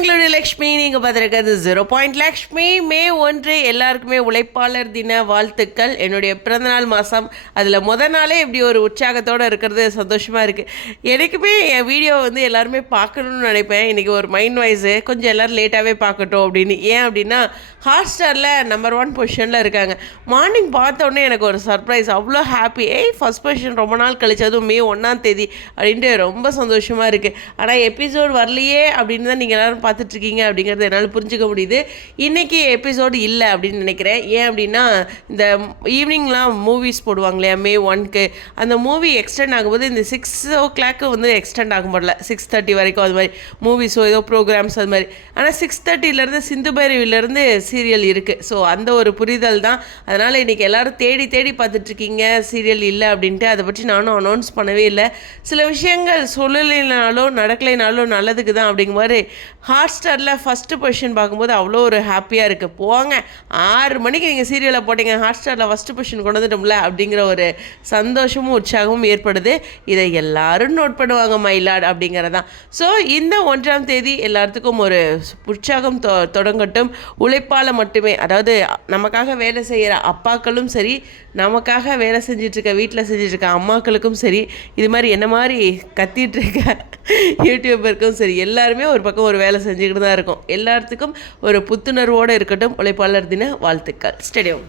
பெங்களூரு லக்ஷ்மி, நீங்கள் பார்த்துருக்கிறது 0 லக்ஷ்மி. மே 1 எல்லாருக்குமே உழைப்பாளர் தின வாழ்த்துக்கள். என்னுடைய பிறந்தநாள் மாதம், அதில் நாளே இப்படி ஒரு உற்சாகத்தோடு இருக்கிறது சந்தோஷமாக இருக்குது. எனக்குமே என் வீடியோ எல்லாருமே பார்க்கணுன்னு நினைப்பேன். இன்றைக்கி ஒரு மைண்ட் வைஸு கொஞ்சம் எல்லோரும் லேட்டாகவே பார்க்கட்டும் அப்படின்னு. ஏன் அப்படின்னா ஹாட் ஸ்டாரில் நம்பர் 1 பொசிஷனில் இருக்காங்க. மார்னிங் பார்த்தோன்னே எனக்கு ஒரு சர்ப்ரைஸ், அவ்வளோ ஹாப்பி. ஃபஸ்ட் பொசிஷன் ரொம்ப நாள் கழிச்சு, அதுவும் மே 1ஆம் தேதி அப்படின்ட்டு ரொம்ப சந்தோஷமாக இருக்குது. ஆனால் எபிசோடு வரலையே அப்படின்னு தான் நீங்கள் எல்லோரும் பார்த்துட்ருக்கீங்க அப்படிங்கிறது என்னால் புரிஞ்சுக்க முடியுது. இன்றைக்கி எபிசோடு இல்லை அப்படின்னு நினைக்கிறேன். ஏன் அப்படின்னா இந்த ஈவினிங்லாம் மூவிஸ் போடுவாங்க இல்லையா மே 1க்கு, அந்த மூவி எக்ஸ்டெண்ட் ஆகும்போது இந்த 6 o'clock எக்ஸ்டெண்ட் ஆகும் போடல, 6:30 வரைக்கும் அது மாதிரி மூவிஸோ ஏதோ ப்ரோக்ராம்ஸ் அது மாதிரி. ஆனால் 6:30 சிந்து பைரவிலேருந்து சீரியல் இருக்குது. ஸோ அந்த ஒரு புரிதல் தான். அதனால் இன்றைக்கி எல்லோரும் தேடி தேடி பார்த்துட்ருக்கீங்க சீரியல் இல்லை அப்படின்ட்டு. அதை பற்றி நானும் அனௌன்ஸ் பண்ணவே இல்லை. சில விஷயங்கள் சொல்லலைனாலும் நடக்கலைனாலும் நல்லதுக்கு தான் அப்படிங்கிற மாதிரி ஹாட் ஸ்டாரில் ஃபஸ்ட்டு பொசிஷன் பார்க்கும்போது அவ்வளோ ஒரு ஹாப்பியாக இருக்குது. போங்க 6 மணிக்கு நீங்கள் சீரியலை போட்டிங்க, ஹாட் ஸ்டாரில் ஃபஸ்ட்டு பொசிஷன் கொண்டு வந்துட்டோம்ல அப்படிங்கிற ஒரு சந்தோஷமும் உற்சாகமும் ஏற்படுது. இதை எல்லாரும் நோட் பண்ணுவாங்க மயிலாட் அப்படிங்கிறதான். ஸோ இந்த 1ஆம் தேதி எல்லாத்துக்கும் ஒரு உற்சாகம் தொடங்கட்டும். உழைப்பால் மட்டுமே, அதாவது நமக்காக வேலை செய்கிற அப்பாக்களும் சரி, நமக்காக வேலை செஞ்சிட்ருக்க வீட்டில் செஞ்சிட்ருக்க அம்மாக்களுக்கும் சரி, இது மாதிரி என்ன மாதிரி கத்திகிட்ருக்க யூடியூபருக்கும் சரி, எல்லாருமே ஒரு பக்கம் ஒரு வேலை செஞ்சுக்கிட்டு தான் இருக்கும். எல்லாத்துக்கும் ஒரு புத்துணர்வோடு இருக்கட்டும். உழைப்பாளர் தின வாழ்த்துக்கள். ஸ்டேடியம்.